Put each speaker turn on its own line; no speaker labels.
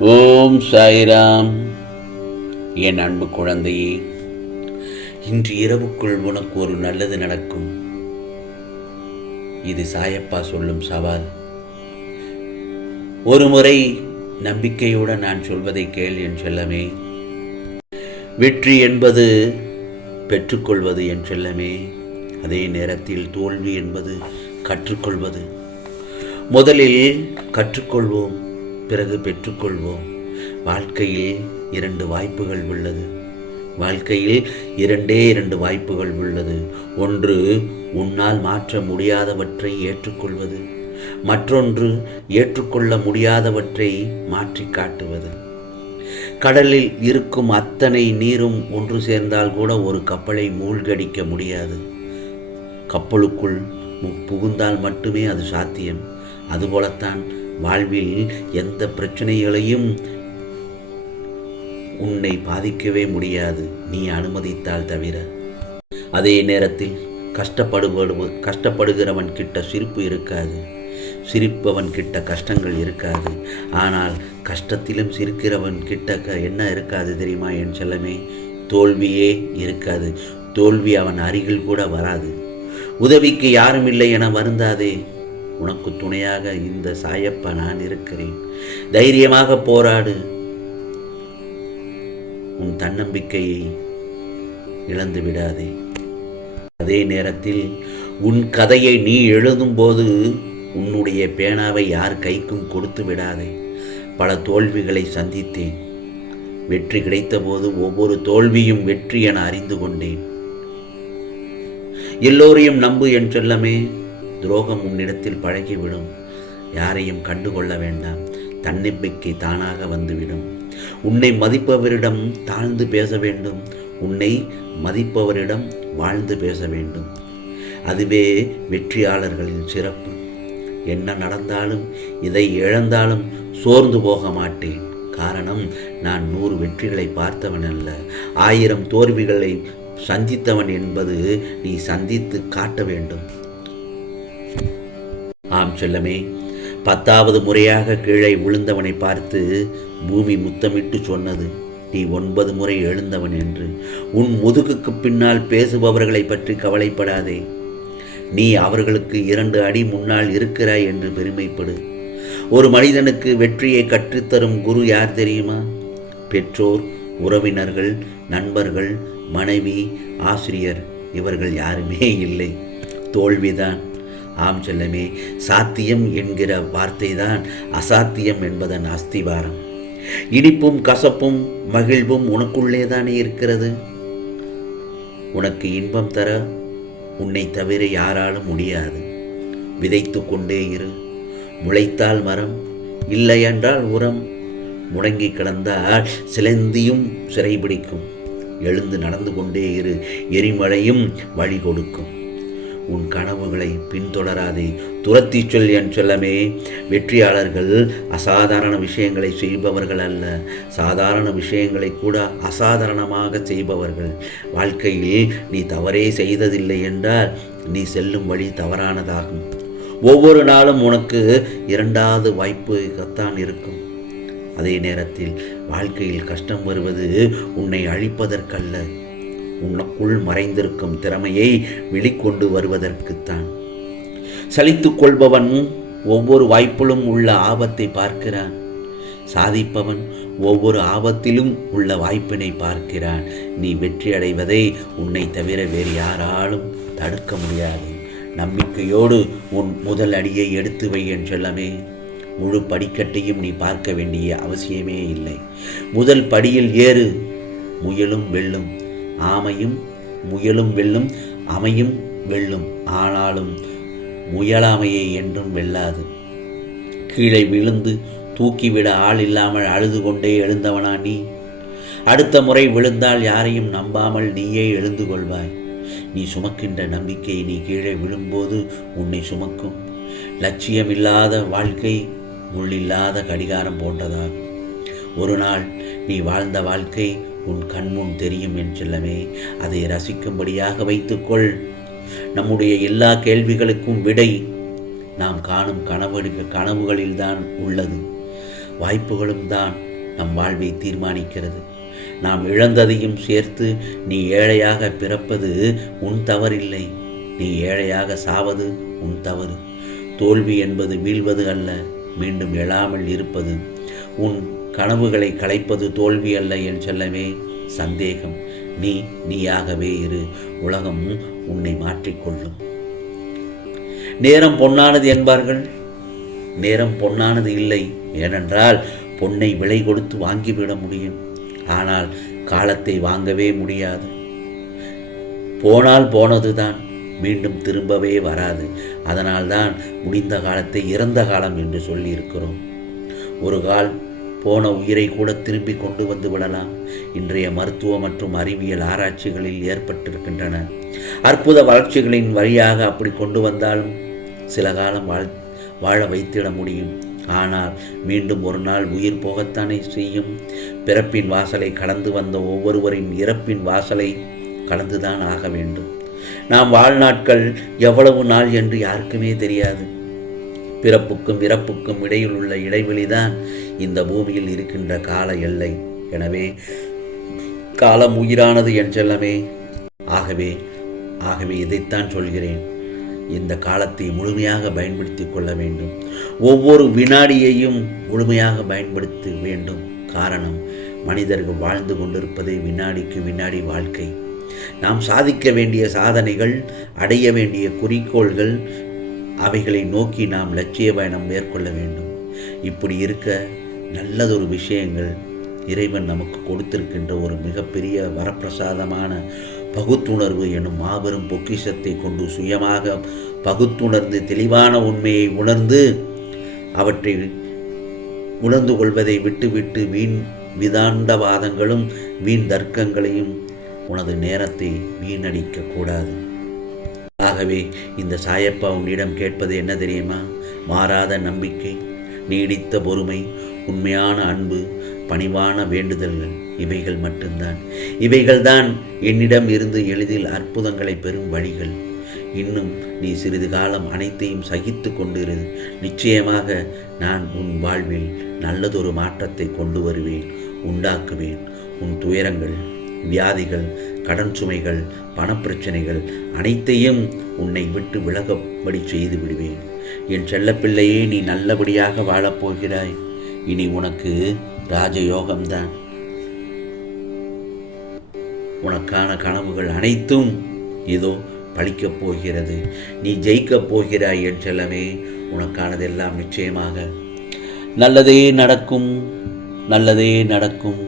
ஓம் சாய்ராம். என் அன்பு குழந்தையே இன்று இரவுக்குள் உனக்கு ஒரு நல்லது நடக்கும். இது சாயப்பா சொல்லும் சவால். ஒரு முறை நம்பிக்கையுடன் நான் சொல்வதை கேள் என் செல்லமே. வெற்றி என்பது பெற்றுக்கொள்வது என் செல்லமே. அதே நேரத்தில் தோல்வி என்பது கற்றுக்கொள்வது. முதலில் கற்றுக்கொள்வோம் பிறகு பெற்றுக்கொள்வோம். வாழ்க்கையில் இரண்டு வாய்ப்புகள் உள்ளது. வாழ்க்கையில் இரண்டே இரண்டு வாய்ப்புகள் உள்ளது. ஒன்று உன்னால் மாற்ற முடியாதவற்றை ஏற்றுக்கொள்வது. மற்றொன்று ஏற்றுக்கொள்ள முடியாதவற்றை மாற்றி காட்டுவது. கடலில் இருக்கும் அத்தனை நீரும் ஒன்று சேர்ந்தால் கூட ஒரு கப்பலை மூழ்கடிக்க முடியாது. கப்பலுக்குள் புகுந்தால் மட்டுமே அது சாத்தியம். அதுபோலத்தான் வாழ்வில் எந்த பிரச்சனைகளையும் உன்னை பாதிக்கவே முடியாது. நீ அனுமதித்தால் தவிர. அதே நேரத்தில் கஷ்டப்படுபடு கஷ்டப்படுகிறவன் கிட்ட சிரிப்பு இருக்காது. சிரிப்பவன் கிட்ட கஷ்டங்கள் இருக்காது. ஆனால் கஷ்டத்திலும் சிரிக்கிறவன் கிட்ட க- என்ன இருக்காது தெரியுமா என் செல்லமே? தோல்வியே இருக்காது. தோல்வி அவன் அருகில் கூட வராது. உதவிக்கு யாரும் இல்லை என வருந்தாதே. உனக்கு துணையாக இந்த சாயப்பா நான் இருக்கிறேன். தைரியமாக போராடு. உன் தன்னம்பிக்கையை இழந்து விடாதே. அதே நேரத்தில் உன் கதையை நீ எழுதும்போது உன்னுடைய பேனாவை யார் கைக்கும் கொடுத்து விடாதே. பல தோல்விகளை சந்தித்தேன். வெற்றி கிடைத்தபோது ஒவ்வொரு தோல்வியும் வெற்றி என அறிந்து கொண்டேன். எல்லோரையும் நம்பு என் செல்லமே துரோகம் உன்னிடத்தில் பழகிவிடும். யாரையும் கண்டுகொள்ள வேண்டாம். தன்னம்பிக்கை தானாக வந்துவிடும். உன்னை மதிப்பவரிடம் தாழ்ந்து பேச வேண்டும். உன்னை மதிப்பவரிடம் வாழ்ந்து பேச வேண்டும். அதுவே வெற்றியாளர்களின் சிறப்பு. என்ன நடந்தாலும் இதை இழந்தாலும் சோர்ந்து போக மாட்டேன். காரணம் நான் நூறு வெற்றிகளை பார்த்தவன் அல்ல. ஆயிரம் தோல்விகளை சந்தித்தவன் என்பது நீ சந்தித்து காட்ட வேண்டும். ஆம் செல்லமே பத்தாவது முறையாக கீழே விழுந்தவனை பார்த்து பூமி முத்தமிட்டு சொன்னது நீ ஒன்பது முறை எழுந்தவன் என்று. உன் முதுகுக்கு பின்னால் பேசுபவர்களை பற்றி கவலைப்படாதே. நீ அவர்களுக்கு இரண்டு அடி முன்னால் இருக்கிறாய் என்று பெருமைப்படு. ஒரு மனிதனுக்கு வெற்றியை கற்றுத்தரும் குரு யார் தெரியுமா? பெற்றோர் உறவினர்கள் நண்பர்கள் மனைவி ஆசிரியர் இவர்கள் யாருமே இல்லை. தோல்விதான். ஆம் செல்லமே சாத்தியம் என்கிற வார்த்தைதான் அசாத்தியம் என்பதன் அஸ்திவாரம். இனிப்பும் கசப்பும் மகிழ்வும் உனக்குள்ளே தானே இருக்கிறது? உனக்கு இன்பம் தர உன்னை தவிர யாராலும் முடியாது. விதைத்து கொண்டே இரு. முளைத்தால் மரம் இல்லை என்றால் உரம். முடங்கி கிடந்தால் சிலந்தியும் சிறைபிடிக்கும். எழுந்து நடந்து கொண்டே இரு. எரிமலையும் வழி கொடுக்கும் உன் கனவுகளை பின்தொடராதே. துரத்தி சொல் என் சொல்லமே. வெற்றியாளர்கள் அசாதாரண விஷயங்களை செய்பவர்கள் அல்ல. சாதாரண விஷயங்களை கூட அசாதாரணமாக செய்பவர்கள். வாழ்க்கையில் நீ தவறே செய்ததில்லை என்றால் நீ செல்லும் வழி தவறானதாகும். ஒவ்வொரு நாளும் உனக்கு இரண்டாவது வாய்ப்புத்தான் இருக்கும். அதே நேரத்தில் வாழ்க்கையில் கஷ்டம் வருவது உன்னை அழிப்பதற்கல்ல. உனக்குள் மறைந்திருக்கும் திறமையை வெளிக்கொண்டு வருவதற்குத்தான். சலித்துக் கொள்பவன் ஒவ்வொரு வாய்ப்பிலும் உள்ள ஆபத்தை பார்க்கிறான். சாதிப்பவன் ஒவ்வொரு ஆபத்திலும் உள்ள வாய்ப்பினை பார்க்கிறான். நீ வெற்றி அடைவதை உன்னை தவிர வேறு யாராலும் தடுக்க முடியாது. நம்பிக்கையோடு உன் முதல் அடியை எடுத்து வை என் செல்லமே. முழு படிக்கட்டையும் நீ பார்க்க வேண்டிய அவசியமே இல்லை. முதல் படியில் ஏறு முயலும் வெல்லும். ஆமையும் முயலும் வெல்லும் அமையும் வெல்லும் ஆனாலும் முயலாமையை என்றும் வெல்லாது. கீழே விழுந்து தூக்கிவிட ஆள் இல்லாமல் அழுது கொண்டே எழுந்தவனா நீ? அடுத்த முறை விழுந்தால் யாரையும் நம்பாமல் நீயே எழுந்து கொள்வாய். நீ சுமக்கின்ற நம்பிக்கை நீ கீழே விழும்போது உன்னை சுமக்கும். லட்சியமில்லாத வாழ்க்கை முள்ளில்லாத கடிகாரம் போன்றதாகும். ஒரு நாள் நீ வாழ்ந்த வாழ்க்கை உன் கண்முன் தெரியும் என் செல்லமே அதை ரசிக்கும்படியாக வைத்துக்கொள். நம்முடைய எல்லா கேள்விகளுக்கும் விடை நாம் காணும் கனவு கனவுகளில்தான் உள்ளது. வாய்ப்புகளும் தான் நம் வாழ்வை தீர்மானிக்கிறது. நாம் இழந்ததையும் சேர்த்து நீ ஏழையாக பிறப்பது உன் தவறில்லை. நீ ஏழையாக சாவது உன் தவறு. தோல்வி என்பது வீழ்வது அல்ல மீண்டும் எழாமல் இருப்பது உன் கனவுகளை கலைப்பது தோல்வி அல்ல என் செல்லமே. சந்தேகம். நீ நீயாகவே இரு. உலகம் உன்னை மாற்றிக்கொள்ளும். நேரம் பொன்னானது என்பார்கள். நேரம் பொன்னானது இல்லை. ஏனென்றால் பொன்னை விலை கொடுத்து வாங்கிவிட முடியும். ஆனால் காலத்தை வாங்கவே முடியாது. போனால் போனதுதான். மீண்டும் திரும்பவே வராது. அதனால்தான் முடிந்த காலத்தை இறந்த காலம் என்று சொல்லியிருக்கிறோம். ஒரு கால் போன உயிரை கூட திரும்பி கொண்டு வந்து விடலாம். இன்றைய மருத்துவ மற்றும் அறிவியல் ஆராய்ச்சிகளில் ஏற்பட்டிருக்கின்றன. அற்புத வளர்ச்சிகளின் வழியாக அப்படி கொண்டு வந்தாலும் சில காலம் வாழ் வாழ வைத்திட முடியும். ஆனால் மீண்டும் ஒரு நாள் உயிர் போகத்தானே செய்யும். பிறப்பின் வாசலை கடந்து வந்த ஒவ்வொருவரின் இறப்பின் வாசலை கடந்துதான் ஆக வேண்டும். நாம் வாழ்நாட்கள் எவ்வளவு நாள் என்று யாருக்குமே தெரியாது. பிறப்புக்கும் இறப்புக்கும் இடையில் உள்ள இடைவெளிதான் இந்த பூமியில் இருக்கின்ற கால எல்லை. எனவே காலம் உயிரானது என்றெல்லாமே. ஆகவே ஆகவே இதைத்தான் சொல்கிறேன். இந்த காலத்தை முழுமையாக பயன்படுத்தி கொள்ள வேண்டும். ஒவ்வொரு வினாடியையும் முழுமையாக பயன்படுத்த வேண்டும். காரணம் மனிதர்கள் வாழ்ந்து கொண்டிருப்பதே வினாடிக்கு வினாடி வாழ்க்கை. நாம் சாதிக்க வேண்டிய சாதனைகள் அடைய வேண்டிய குறிக்கோள்கள் அவைகளை நோக்கி நாம் லட்சிய பயணம் மேற்கொள்ள வேண்டும். இப்படி இருக்க நல்லதொரு விஷயங்கள் இறைவன் நமக்கு கொடுத்திருக்கின்ற ஒரு மிகப்பெரிய வரப்பிரசாதமான பகுத்துணர்வு எனும் மாபெரும் பொக்கிஷத்தை கொண்டு சுயமாக பகுத்துணர்ந்து தெளிவான உண்மையை உணர்ந்து அவற்றை உணர்ந்து கொள்வதை விட்டுவிட்டு வீண் விதாண்டவாதங்களும் வீண் தர்க்கங்களையும் உனது நேரத்தை வீணடிக்கக்கூடாது ஆகவே இந்த சாயப்பா உன்னிடம் கேட்பது என்ன தெரியுமா? மாறாத நம்பிக்கை நீடித்த பொறுமை உண்மையான அன்பு பணிவான வேண்டுதல்கள் இவைகள் மட்டும்தான். இவைகள்தான் என்னிடம் இருந்து எளிதில் அற்புதங்களை பெறும் வழிகள். இன்னும் நீ சிறிது காலம் அனைத்தையும் சகித்து கொண்டிரு. நிச்சயமாக நான் உன் வாழ்வில் நல்லதொரு மாற்றத்தை கொண்டு வருவேன் உண்டாக்குவேன். உன் துயரங்கள் வியாதிகள் கடன் சுமைகள் பணப்பிரச்சனைகள் அனைத்தையும் உன்னை விட்டு விலகப்படி செய்து விடுவேன். என் செல்லப்பிள்ளையே நீ நல்லபடியாக வாழப்போகிறாய் இனி உனக்கு ராஜயோகம்தான். உனக்கான கனவுகள் அனைத்தும் இதோ பழிக்கப் போகிறது. நீ ஜெயிக்கப் போகிறாய் என் செல்லமே உனக்கானதெல்லாம் நிச்சயமாக. நல்லதே நடக்கும் நல்லதே நடக்கும்.